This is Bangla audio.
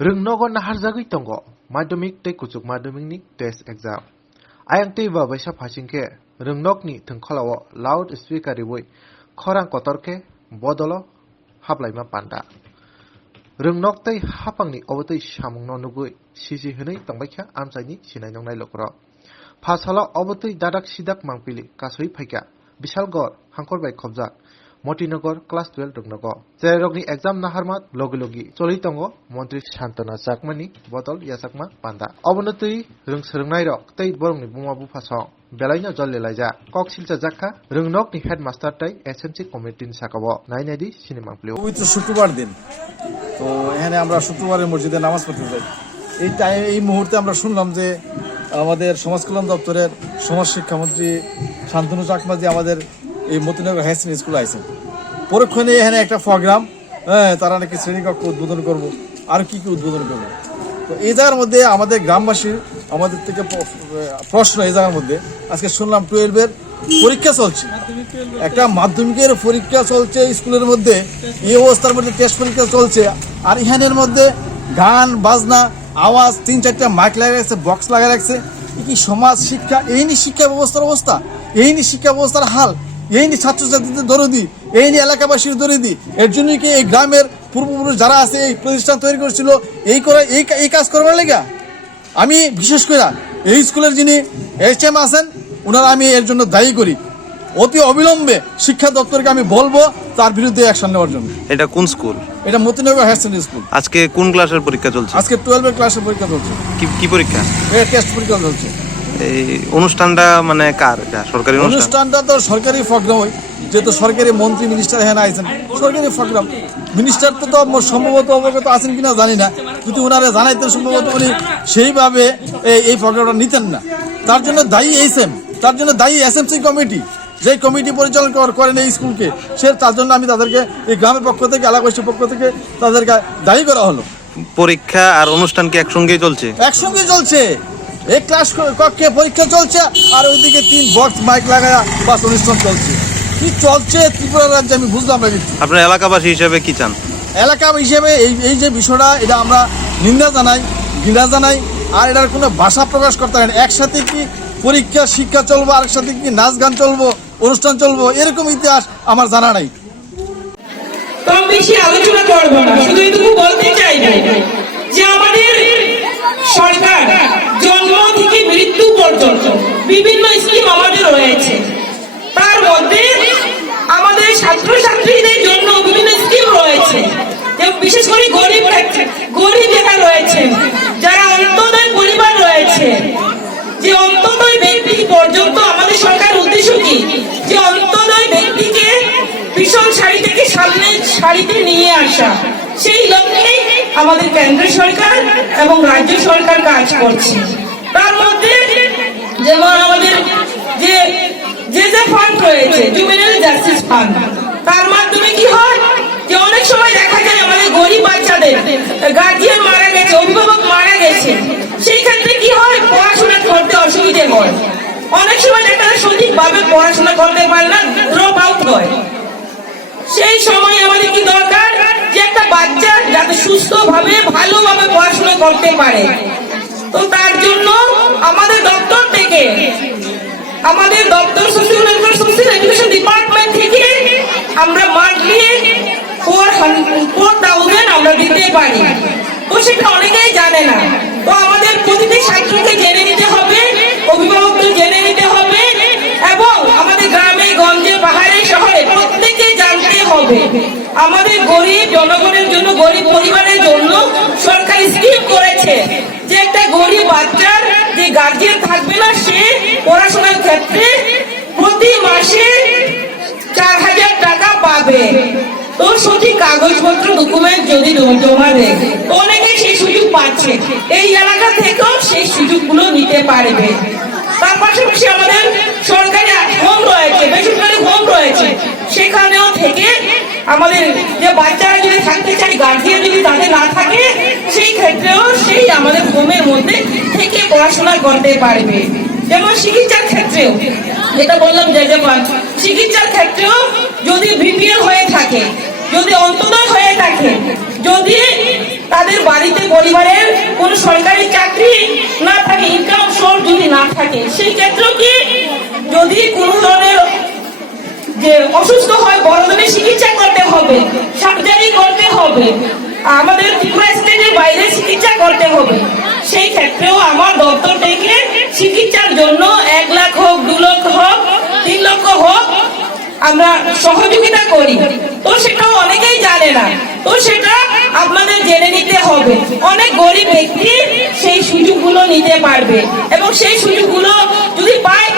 Rungnogo naharjagui tongo madhyamik tei kuchuk madhyamikni test exam. Ayang teiba baisa phasingke rungnokni thungkholao loud speaker riwui khorang kotorke bodolo haplaima panda. Rungnok tei hapangni obotei samungno nugui sisi hwnui tongbaikha amchaini sinainongnai lokro. Phasalo obotei dadak sidak mangpili kasui phaika Bishalgor hangkorbai khobjak Motinagar class 12 rungnogo. Jerogni exam naharmat logi choli tongo Montri Santana Chakmani botol yasakma panda. Obonotui rungsrungnai rok tei borongni buma bufasong belaino jolle laija koksilcha jakha rungnokni headmaster tai SMC committee ni sakabo nainadi sinimangplio. পবিত্র শুক্রবার দিন তো এখানে আমরা শুক্রবারের মসজিদে নামাজ পড়তে যাই। এই মুহূর্তে আমরা শুনলাম যে আমাদের সমাজ কল্যাণ দপ্তরের সমাজ শিক্ষামন্ত্রী শান্তনু চাকমাজি আমাদের এই মতিনগর হাই সেকেন্ডারি স্কুলে আইছেন। পরক্ষণে এখানে একটা প্রোগ্রাম, তারা নাকি শ্রেণীকক্ষ উদ্বোধন করব, আর কি উদ্বোধন করবো। তো এই জায়গার মধ্যে আমাদের গ্রামবাসীর আমাদের থেকে প্রশ্ন, এই জায়গার মধ্যে আজকে শুনলাম 12-এর পরীক্ষা চলছে, একটা মাধ্যমিকের পরীক্ষা চলছে স্কুলের মধ্যে, এই অবস্থার মধ্যে টেস্ট পরীক্ষা চলছে, আর এখানের মধ্যে গান বাজনা আওয়াজ 3-4টা মাইক লাগা রাখছে, বক্স লাগা রাখছে। কি সমাজ শিক্ষা, এই নিয়ে শিক্ষা ব্যবস্থার অবস্থা, এই নিয়ে শিক্ষা ব্যবস্থার হাল, এই নিয়ে ছাত্রছাত্রীদের দরদি, এই নিয়ে এলাকাবাসীর দরদি। এর জন্যই কি এই গ্রামের পূর্বপুরুষ যারা আছে এই প্রতিষ্ঠান তৈরি করেছিল এই কাজ করবার লেগা। আমি বিশেষ করে এই স্কুলের যিনি HM আছেন ওনারা আমি এর জন্য দায়ী করি। অতি অবিলম্বে শিক্ষা দপ্তরকে আমি বলবো তার বিরুদ্ধে অ্যাকশন নেওয়ার জন্য। এটা কোন স্কুল? এটা মতিনগর হাই সেকেন্ডারি স্কুল। আজকে কোন ক্লাসের পরীক্ষা চলছে? আজকে 12-এর ক্লাসের পরীক্ষা চলছে। কি পরীক্ষা? টেস্ট পরীক্ষা চলছে। এই অনুষ্ঠানটা মানে কার? সরকারি অনুষ্ঠানটা তো সরকারি প্রোগ্রাম, যেহেতু সরকারি মন্ত্রী মিনিস্টার এখানে আইছেন, সরকারি প্রোগ্রাম। মিনিস্টার তো সম্ভবত অবগত আছেন কিনা জানি না, কিন্তু ওনারা জানাইতেন সম্ভবত উনি সেইভাবে এই প্রোগ্রামটা নিতেন না। তার জন্য দায়ী HM, তার জন্য দায়ী SMC কমিটি, যে কমিটি পরিচালনা করেন এই স্কুলকে, তার জন্য আমি তাদেরকে এই গ্রামের পক্ষ থেকে এলাকাবাসীর পক্ষ থেকে তাদেরকে দায়ী করা হলো। পরীক্ষা আর অনুষ্ঠান কি একসঙ্গেই চলছে? একসঙ্গে চলছে। এই ক্লাস কক্ষে পরীক্ষা চলছে আর ওইদিকে 3 বক্স মাইক লাগায় বাস অনুষ্ঠান চলছে। কি চলছে ত্রিপুরা রাজ্যে আমি বুঝলাম না কিছু। আপনার এলাকাবাসী হিসেবে কি চান? এলাকা হিসেবে এই যে বিষয়টা, এটা আমরা নিন্দা জানাই, ঘৃণা জানাই, আর এটার কোনো ভাষা প্রকাশ করতে পারেন। একসাথে কি পরীক্ষা শিক্ষা চলবো, আর একসাথে কি নাচ গান চলবো, অনুষ্ঠান চলবো, এরকম ইতিহাস আমার জানা নাই। কম বেশি আলোচনা করবো না, শুধু এটুকু বলতে চাই যে আমাদের সরকার জন্ম থেকে মৃত্যু পর্যন্ত বিভিন্ন স্কিম আমাদের রয়েছে। তার মধ্যে আমাদের ছাত্রছাত্রীদের জন্য বিভিন্ন স্কিম রয়েছে, বিশেষ করে গরিব যারা রয়েছে, যারা অন্তোদয় পরিবার রয়েছে, যে অন্তোদয় ব্যক্তি পর্যন্ত আমাদের সরকার উদ্দেশ্য কি, যে অন্তোদয় ব্যক্তিকে ভীষণ সারি থেকে সামনের সারিতে নিয়ে আসা। সেই লক্ষ্যে আমাদের কেন্দ্র সরকার এবং রাজ্য সরকার কাজ করছে। তার মধ্যে যেমন আমাদের যে ফান্ড রয়েছে, জুভেনাইল জাস্টিস ফান্ড, তার মাধ্যমে কি হয় যে অনেক সময় দেখা যায় আমাদের গরিব বাচ্চাদের গার্জিয়ান মারা গেছে, অভিভাবক মারা গেছে, সেই ক্ষেত্রে কি হয়, পড়াশোনা করতে অসুবিধে হয়। অনেক সময় দেখা যায় সঠিকভাবে পড়াশোনা করতে পারে না, ড্রপ আউট হয়। সেই সময় আমাদের কি দরকার, যে একটা বাচ্চা যাতে সুস্থভাবে ভালোভাবে পড়াশোনা করতে পারে। তো তার জন্য আমাদের দপ্তর থেকে, আমাদের দপ্তর সোশ্যাল এডুকেশন ডিপার্টমেন্ট থেকে আমরা মান্থলি 4,000 আমরা দিতে পারি। তো সেটা অনেকেই জানে না। তো আমাদের প্রতিটি ছাত্রকে জেনে নিতে হবে, অভিভাবকদের জেনে নিতে হবে, এবং আমাদের গ্রামে গঞ্জে পাহাড়ে শহরে প্রত্যেকে জানতে হবে আমাদের গরিব জনগণের জন্য, গরিব পরিবারের জন্য সরকার স্কিম করেছে যে একটা গরিব বাচ্চার যে গার্জিয়ান থাকবে না, সে পড়াশোনার ক্ষেত্রে প্রতি মাসে 4,000 টাকা পাবে। তো সঠিক কাগজপত্র ডকুমেন্ট যদি জমা দেয়, অনেকে সেই সুযোগ পাচ্ছে, এই এলাকা থেকেও সেই সুযোগগুলো নিতে পারবে। তার পাশাপাশি আমাদের সরকারি হোম রয়েছে, বেসরকারি হোম রয়েছে, সেখানেও থেকে আমাদের যে বাচ্চারা যদি থাকতে চায়, গার্জিয়ান যদি তাদের না থাকে, সেই ক্ষেত্রেও সেই আমাদের হোমের মধ্যে থেকে পড়াশোনা করতে পারবে। যেমন চিকিৎসার ক্ষেত্রেও যেটা বললাম, যে চিকিৎসার ক্ষেত্রেও যদি BPL হয়ে থাকে, যদি অন্তদয় হয়ে থাকে, যদি তাদের বাড়িতে পরিবারের কোনো সরকারি চাকরি না থাকে, ইনকাম সোর্স যদি না থাকে, সেই ক্ষেত্রেও কি যদি কোনো ধরনের যে অসুস্থ হয়, বড় ধরনের চিকিৎসা করতে হবে, সার্জারি করতে হবে, আমাদের ত্রিপুরা স্টেটের বাইরে চিকিৎসা করতে হবে, সেই ক্ষেত্রেও আমার দপ্তর থেকে চিকিৎসার জন্য 1 লাখ হোক, 2 লক্ষ হোক, 3 লক্ষ হোক আমরা সহযোগিতা করি। তো সেটাও অনেকেই জানে না, তো সেটা আপনাদের জেনে নিতে হবে। অনেক গরিব ব্যক্তি সেই সুযোগগুলো নিতে পারবে এবং সেই সুযোগগুলো যদি পায়